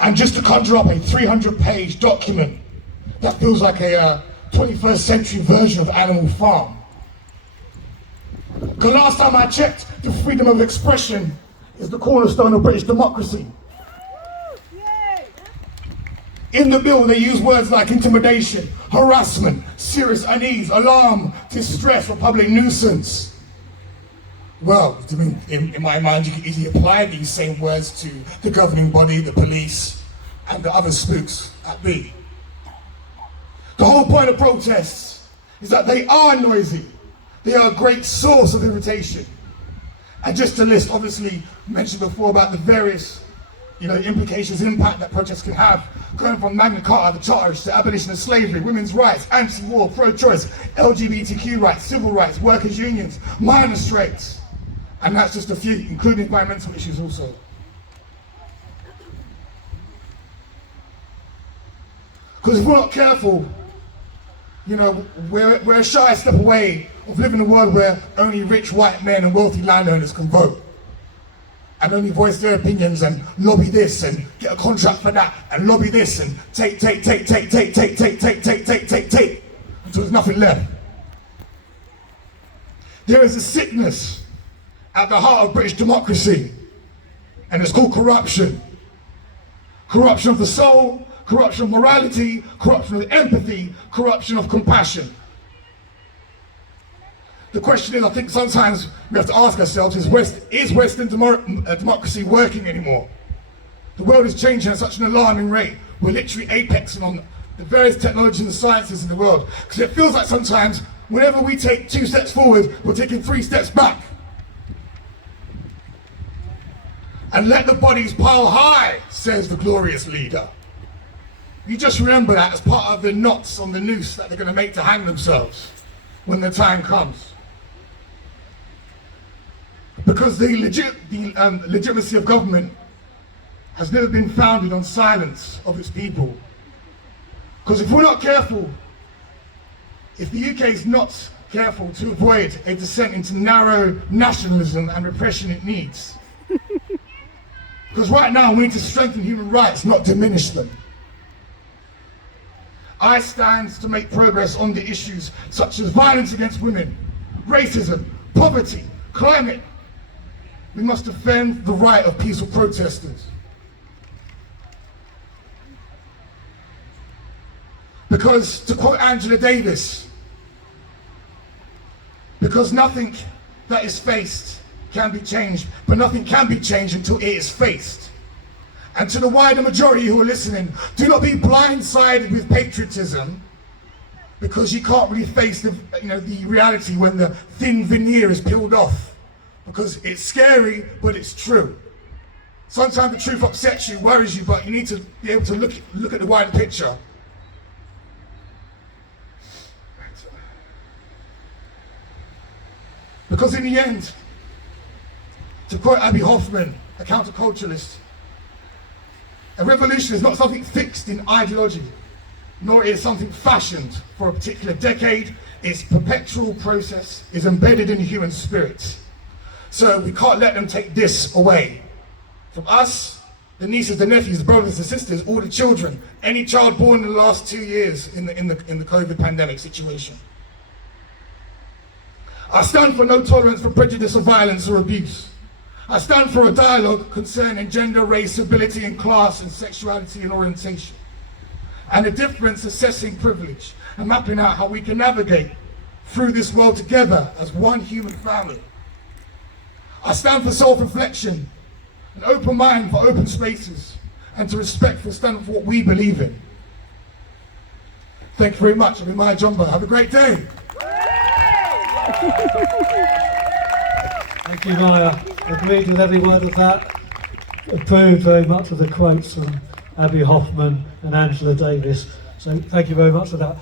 And just to conjure up a 300-page document that feels like a 21st century version of Animal Farm. Because last time I checked, the freedom of expression is the cornerstone of British democracy. In the bill, they use words like intimidation, harassment, serious unease, alarm, distress, or public nuisance. Well, I mean, in my mind, you can easily apply these same words to the governing body, the police, and the other spooks at B. The whole point of protests is that they are noisy. They are a great source of irritation. And just to list, obviously, mentioned before about the various implications, impact that protests can have, going from Magna Carta, the Charters, to abolition of slavery, women's rights, anti-war, pro-choice, LGBTQ rights, civil rights, workers' unions, miners' rights. And that's just a few, including environmental issues also. Because if we're not careful, we're a shy step away of living in a world where only rich white men and wealthy landowners can vote. And only voice their opinions and lobby this and get a contract for that and lobby this and take until there's nothing left. There is a sickness at the heart of British democracy, and it's called corruption. Corruption of the soul, corruption of morality, corruption of empathy, corruption of compassion. The question is, I think sometimes we have to ask ourselves, is Western democracy working anymore? The world is changing at such an alarming rate. We're literally apexing on the various technologies and the sciences in the world. Because it feels like sometimes, whenever we take 2 steps forward, we're taking 3 steps back. And let the bodies pile high, says the glorious leader. You just remember that as part of the knots on the noose that they're going to make to hang themselves when the time comes. Because the legitimacy of government has never been founded on silence of its people. Because if we're not careful, if the UK is not careful to avoid a descent into narrow nationalism and repression it needs, because right now we need to strengthen human rights, not diminish them. I stand to make progress on the issues such as violence against women, racism, poverty, climate. We must defend the right of peaceful protesters. Because, to quote Angela Davis, because nothing that is faced can be changed, but nothing can be changed until it is faced. And to the wider majority who are listening, do not be blindsided with patriotism, because you can't really face the reality when the thin veneer is peeled off, because it's scary, but it's true. Sometimes the truth upsets you, worries you, but you need to be able to look at the wider picture. Because in the end, to quote Abbie Hoffmann, a counterculturalist, a revolution is not something fixed in ideology, nor is something fashioned for a particular decade. Its perpetual process is embedded in the human spirit. So we can't let them take this away from us, the nieces, the nephews, the brothers, the sisters, all the children, any child born in the last 2 years in the COVID pandemic situation. I stand for no tolerance for prejudice or violence or abuse. I stand for a dialogue concerning gender, race, ability and class and sexuality and orientation. And the difference assessing privilege and mapping out how we can navigate through this world together as one human family. I stand for self-reflection, an open mind for open spaces, and to respect for standing for what we believe in. Thank you very much. I've been Miah Jumbo. Have a great day. Thank you, Miah. Agreed with every word of that. Approved very much of the quotes from Abbie Hoffmann and Angela Davis. So thank you very much for that.